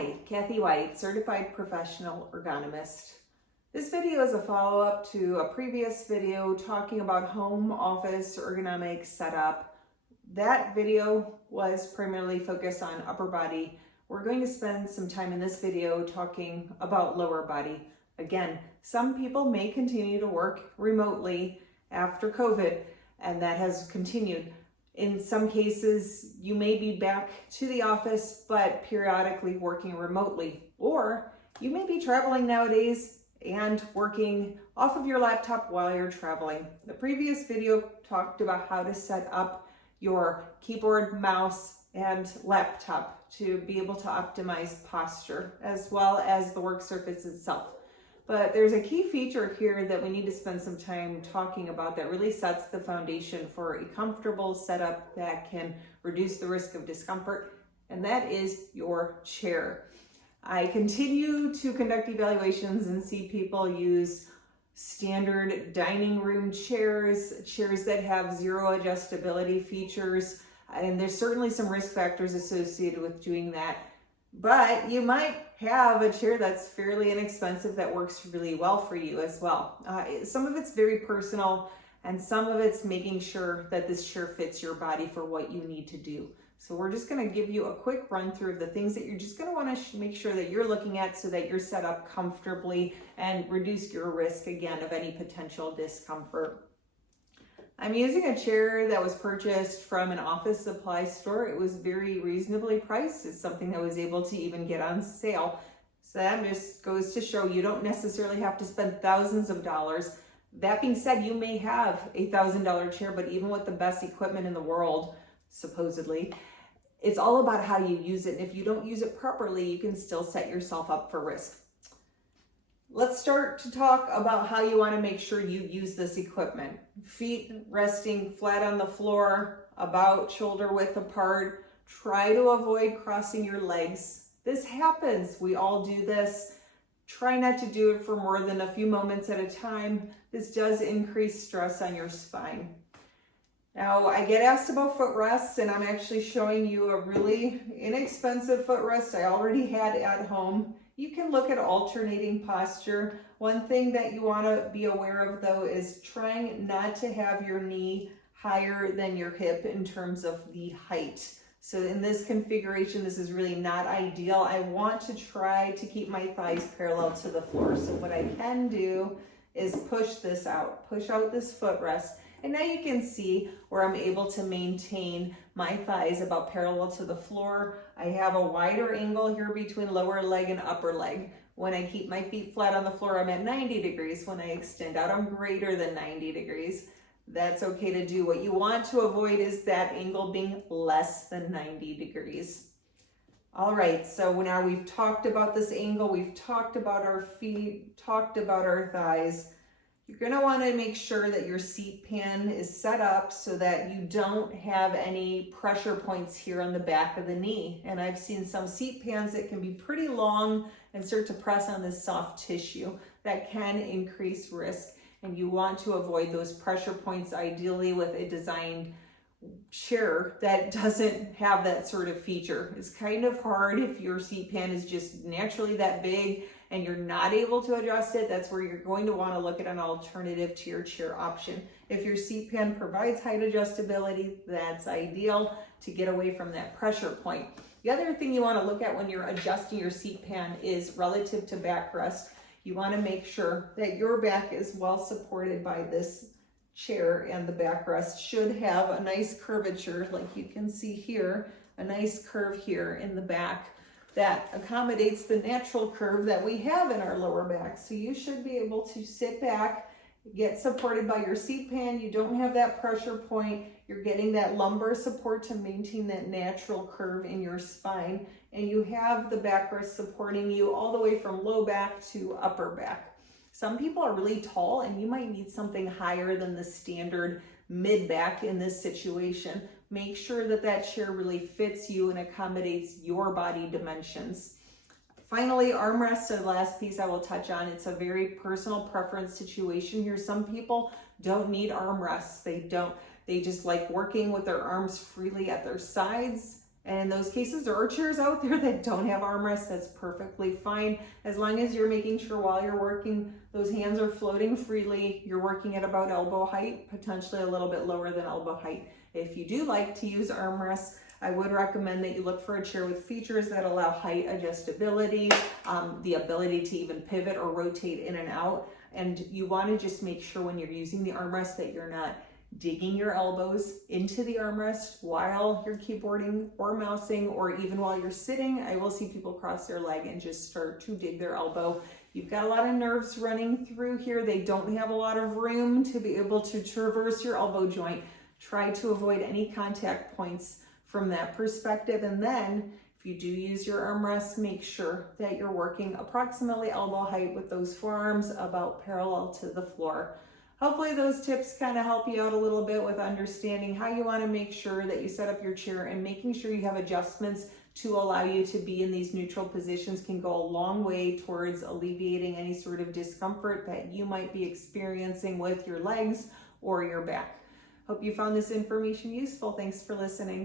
Hi, Kathy White, Certified Professional Ergonomist. This video is a follow-up to a previous video talking about home office ergonomic setup. That video was primarily focused on upper body. We're going to spend some time in this video talking about lower body. Again, some people may continue to work remotely after COVID, and that has continued. In some cases, you may be back to the office, but periodically working remotely, or you may be traveling nowadays and working off of your laptop while you're traveling. The previous video talked about how to set up your keyboard, mouse, and laptop to be able to optimize posture as well as the work surface itself. But there's a key feature here that we need to spend some time talking about that really sets the foundation for a comfortable setup that can reduce the risk of discomfort, and that is your chair. I continue to conduct evaluations and see people use standard dining room chairs that have zero adjustability features, and there's certainly some risk factors associated with doing that. But you might have a chair that's fairly inexpensive that works really well for you as well. Some of it's very personal, and some of it's making sure that this chair fits your body for what you need to do. So we're just going to give you a quick run through of the things that you're just going to want to make sure that you're looking at so that you're set up comfortably and reduce your risk again of any potential discomfort. I'm using a chair that was purchased from an office supply store. It was very reasonably priced. It's something that was able to even get on sale. So that just goes to show you don't necessarily have to spend thousands of dollars. That being said, you may have a $1,000 chair, but even with the best equipment in the world, supposedly, it's all about how you use it. And if you don't use it properly, you can still set yourself up for risk. Let's start to talk about how you want to make sure you use this equipment. Feet resting flat on the floor, about shoulder width apart. Try to avoid crossing your legs. This happens. We all do this. Try not to do it for more than a few moments at a time. This does increase stress on your spine. Now, I get asked about footrests, and I'm actually showing you a really inexpensive footrest I already had at home. You can look at alternating posture. One thing that you want to be aware of, though, is trying not to have your knee higher than your hip in terms of the height. So in this configuration, this is really not ideal. I want to try to keep my thighs parallel to the floor. So what I can do is push this out, push out this footrest. And now you can see where I'm able to maintain my thighs about parallel to the floor. I have a wider angle here between lower leg and upper leg. When I keep my feet flat on the floor, I'm at 90 degrees. When I extend out, I'm greater than 90 degrees. That's okay to do. What you want to avoid is that angle being less than 90 degrees. All right, so now we've talked about this angle, we've talked about our feet, talked about our thighs. You're going to want to make sure that your seat pan is set up so that you don't have any pressure points here on the back of the knee. And I've seen some seat pans that can be pretty long and start to press on this soft tissue. That can increase risk, and you want to avoid those pressure points, ideally with a designed chair that doesn't have that sort of feature. It's kind of hard if your seat pan is just naturally that big and you're not able to adjust it. That's where you're going to want to look at an alternative to your chair option. If your seat pan provides height adjustability, that's ideal to get away from that pressure point. The other thing you want to look at when you're adjusting your seat pan is relative to backrest. You want to make sure that your back is well supported by this chair, and the backrest should have a nice curvature, like you can see here, a nice curve here in the back that accommodates the natural curve that we have in our lower back. So you should be able to sit back, get supported by your seat pan. You don't have that pressure point. You're getting that lumbar support to maintain that natural curve in your spine. And you have the backrest supporting you all the way from low back to upper back. Some people are really tall, and you might need something higher than the standard mid back in this situation. Make sure that that chair really fits you and accommodates your body dimensions. Finally, armrests are the last piece I will touch on. It's a very personal preference situation here. Some people don't need armrests. They just like working with their arms freely at their sides And in those cases, there are chairs out there that don't have armrests. That's perfectly fine. As long as you're making sure while you're working, those hands are floating freely. You're working at about elbow height, potentially a little bit lower than elbow height. If you do like to use armrests, I would recommend that you look for a chair with features that allow height adjustability, the ability to even pivot or rotate in and out. And you want to just make sure when you're using the armrest that you're not digging your elbows into the armrest while you're keyboarding or mousing, or even while you're sitting. I will see people cross their leg and just start to dig their elbow. You've got a lot of nerves running through here. They don't have a lot of room to be able to traverse your elbow joint. Try to avoid any contact points from that perspective. And then if you do use your armrest, make sure that you're working approximately elbow height with those forearms about parallel to the floor. Hopefully those tips kind of help you out a little bit with understanding how you want to make sure that you set up your chair, and making sure you have adjustments to allow you to be in these neutral positions can go a long way towards alleviating any sort of discomfort that you might be experiencing with your legs or your back. Hope you found this information useful. Thanks for listening.